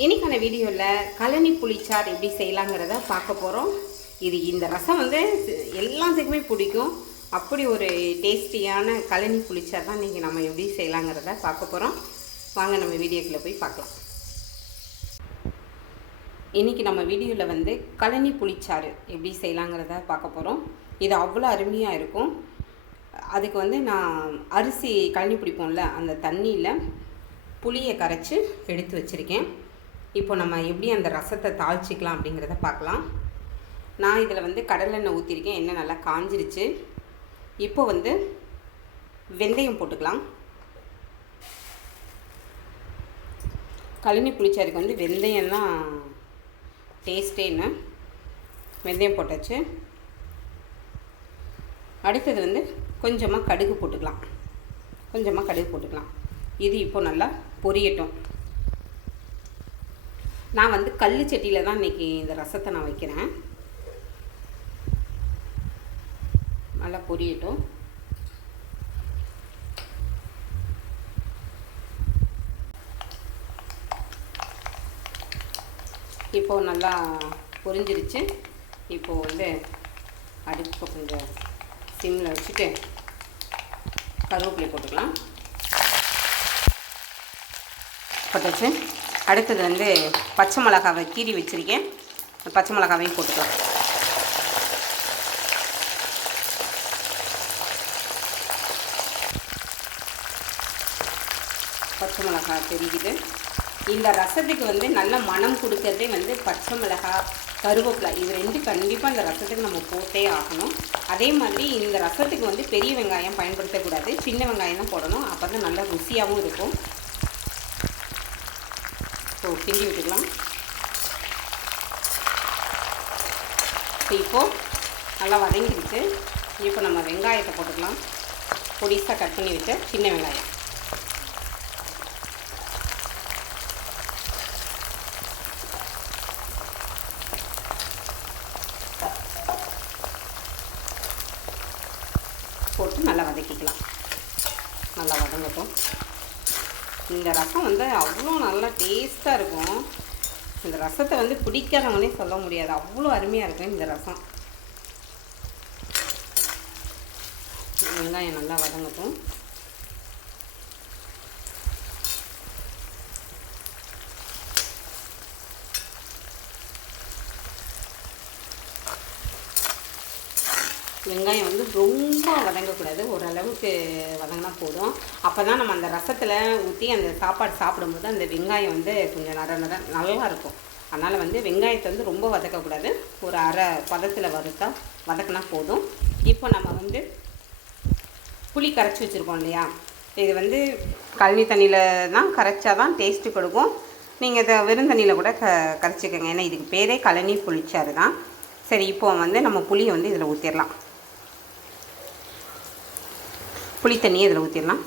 இன்னைக்கான வீடியோவில் கழனி புளிச்சாறு எப்படி செய்யலாங்கிறத பார்க்க போகிறோம் இது இந்த ரசம் வந்து எல்லாத்துக்குமே பிடிக்கும். அப்படி ஒரு டேஸ்டியான கழனி புளிச்சாறு தான் இன்றைக்கி நம்ம எப்படி செய்யலாங்கிறத பார்க்க போகிறோம் வாங்க நம்ம வீடியோக்குள்ளே போய் பார்க்கலாம். இன்றைக்கி நம்ம வீடியோவில் வந்து கழனி புளிச்சாறு எப்படி செய்யலாங்கிறத பார்க்க போகிறோம் இது அவ்வளோ அருமையாக இருக்கும். அதுக்கு வந்து நான் அரிசி கழனி பிடிப்போம்ல அந்த தண்ணியில் புளியை கரைச்சி எடுத்து வச்சுருக்கேன். இப்போ நம்ம எப்படி அந்த ரசத்தை தாளிச்சிக்கலாம் அப்படிங்கிறத பார்க்கலாம். நான் இதில் வந்து கடலெண்ணெய் ஊற்றிருக்கேன் எண்ணெய் நல்லா காஞ்சிருச்சு. இப்போ வந்து வெந்தயம் போட்டுக்கலாம். கழனி புளிச்சாருக்கு வந்து வெந்தயம் தான் டேஸ்டேன்னு வெந்தயம் போட்டாச்சு. அடுத்தது வந்து கொஞ்சமாக கடுகு போட்டுக்கலாம். கொஞ்சமாக கடுகு போட்டுக்கலாம். இது இப்போ நல்லா பொரியட்டும். நான் வந்து கல் சட்டியில் தான் இன்றைக்கி இந்த ரசத்தை நான் வைக்கிறேன். நல்லா பொரியட்டும். இப்போது நல்லா பொரிஞ்சிருச்சு. இப்போது வந்து அடுப்பு கொஞ்சம் சிம்மில் வச்சுட்டு கருவேப்பிலை போட்டுக்கலாம். போட்டாச்சு? அடுத்தது வந்து பச்சை மிளகாவை கீறி வச்சுருக்கேன். பச்சை மிளகாவையும் போட்டுக்கலாம். பச்சை மிளகா தெரியுது. இந்த ரசத்துக்கு வந்து நல்ல மனம் கொடுக்கறதே வந்து பச்சை மிளகா கருவேப்பிலை இது ரெண்டு கண்டிப்பாக இந்த ரசத்துக்கு நம்ம போட்டே ஆகணும். அதே மாதிரி இந்த ரசத்துக்கு வந்து பெரிய வெங்காயம் பயன்படுத்தக்கூடாது. சின்ன வெங்காயம் தான் போடணும். அப்போ தான் நல்லா ருசியாகவும் இருக்கும். ஸோ கிண்டி விட்டுக்கலாம். இப்போது நல்லா வதங்கிடுச்சு. இப்போ நம்ம வெங்காயத்தை போட்டுக்கலாம். பொடிசாக கட் பண்ணி வச்ச சின்ன வெங்காயம். போட்டு நல்லா வதக்கிக்கலாம். நல்லா வதங்கட்டும். இந்த ரசம் வந்து அவ்வளோ நல்லா டேஸ்ட்டாக இருக்கும். இந்த ரசத்தை வந்து பிடிக்காதவனே சொல்ல முடியாது. அவ்வளோ அருமையாக இருக்கும் இந்த ரசம். வெங்காயம் நல்லா வதங்கட்டும். வெங்காயம் வந்து ரொம்ப வதங்கக்கூடாது. ஓரளவுக்கு வதங்கினா போதும். அப்போ தான் நம்ம அந்த ரசத்தில் ஊற்றி அந்த சாப்பாடு சாப்பிடும்போது அந்த வெங்காயம் வந்து கொஞ்சம் நர நர நல்லா இருக்கும். அதனால் வந்து வெங்காயத்தை வந்து ரொம்ப வதக்கக்கூடாது. ஒரு அரை பதத்தில் வறுத்தா வதக்கினா போதும். இப்போ நம்ம வந்து புளி கரைச்சி வச்சுருக்கோம் இல்லையா? இது வந்து கழனி தண்ணியில் தான் கரைச்சா தான் டேஸ்ட்டு கொடுக்கும். நீங்கள் இதை வெறும் தண்ணியில் கூட க கரைச்சிக்கோங்க. ஏன்னா இதுக்கு பேரே கழனி புளிச்சாறு தான். சரி இப்போ வந்து நம்ம புளியை வந்து இதில் ஊற்றிடலாம் புளி தண்ணியை இதில் ஊற்றிடலாம்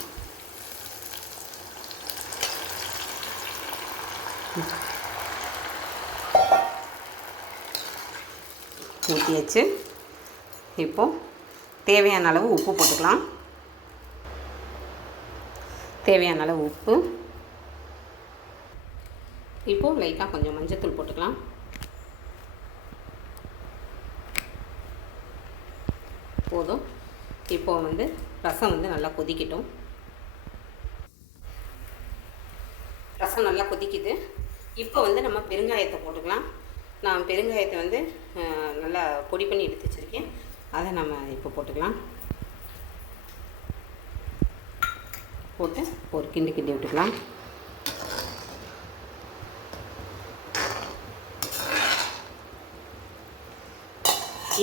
ஊற்றியாச்சு இப்போது தேவையான அளவு உப்பு போட்டுக்கலாம். தேவையான அளவு உப்பு. இப்போது லைட்டாக கொஞ்சம் மஞ்சத்தூள் போட்டுக்கலாம். போதும். இப்போ வந்து ரசம் வந்து நல்லா கொதிக்கட்டும். ரசம் நல்லா கொதிக்குது. இப்போ வந்து நம்ம பெருங்காயத்தை போட்டுக்கலாம். நான் பெருங்காயத்தை வந்து நல்லா பொடி பண்ணி எடுத்து வச்சுருக்கேன். அதை நம்ம இப்போ போட்டுக்கலாம். போட்டு ஒரு கிண்டு கிண்டி விட்டுக்கலாம்.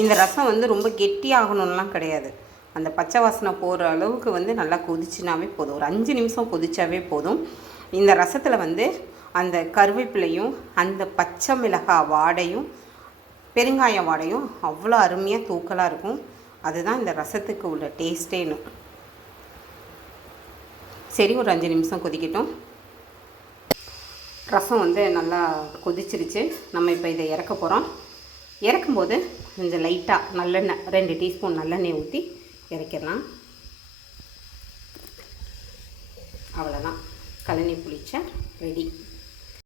இந்த ரசம் வந்து ரொம்ப கெட்டியாகணும்லாம் கிடையாது. அந்த பச்சை வாசனை போகிற அளவுக்கு வந்து நல்லா கொதிச்சுனாவே போதும். ஒரு அஞ்சு நிமிஷம் கொதிச்சாவே போதும். இந்த ரசத்தில் வந்து அந்த கருவேப்பிலையும் அந்த பச்சை மிளகாய் வாடையும் பெருங்காய வாடையும் அவ்வளோ அருமையாக தூக்கலாக இருக்கும். அதுதான் இந்த ரசத்துக்கு உள்ள டேஸ்ட்டேன்னு சரி ஒரு அஞ்சு நிமிஷம் கொதிக்கட்டும். ரசம் வந்து நல்லா கொதிச்சிருச்சு. நம்ம இப்போ இதை இறக்க போகிறோம் இறக்கும்போது கொஞ்சம் லைட்டாக நல்லெண்ணெய் ரெண்டு டீஸ்பூன் நல்லெண்ணெய் ஊற்றி இறக்கிடலாம். அவ்வளோதான் கழனி புளிச்சா ரெடி.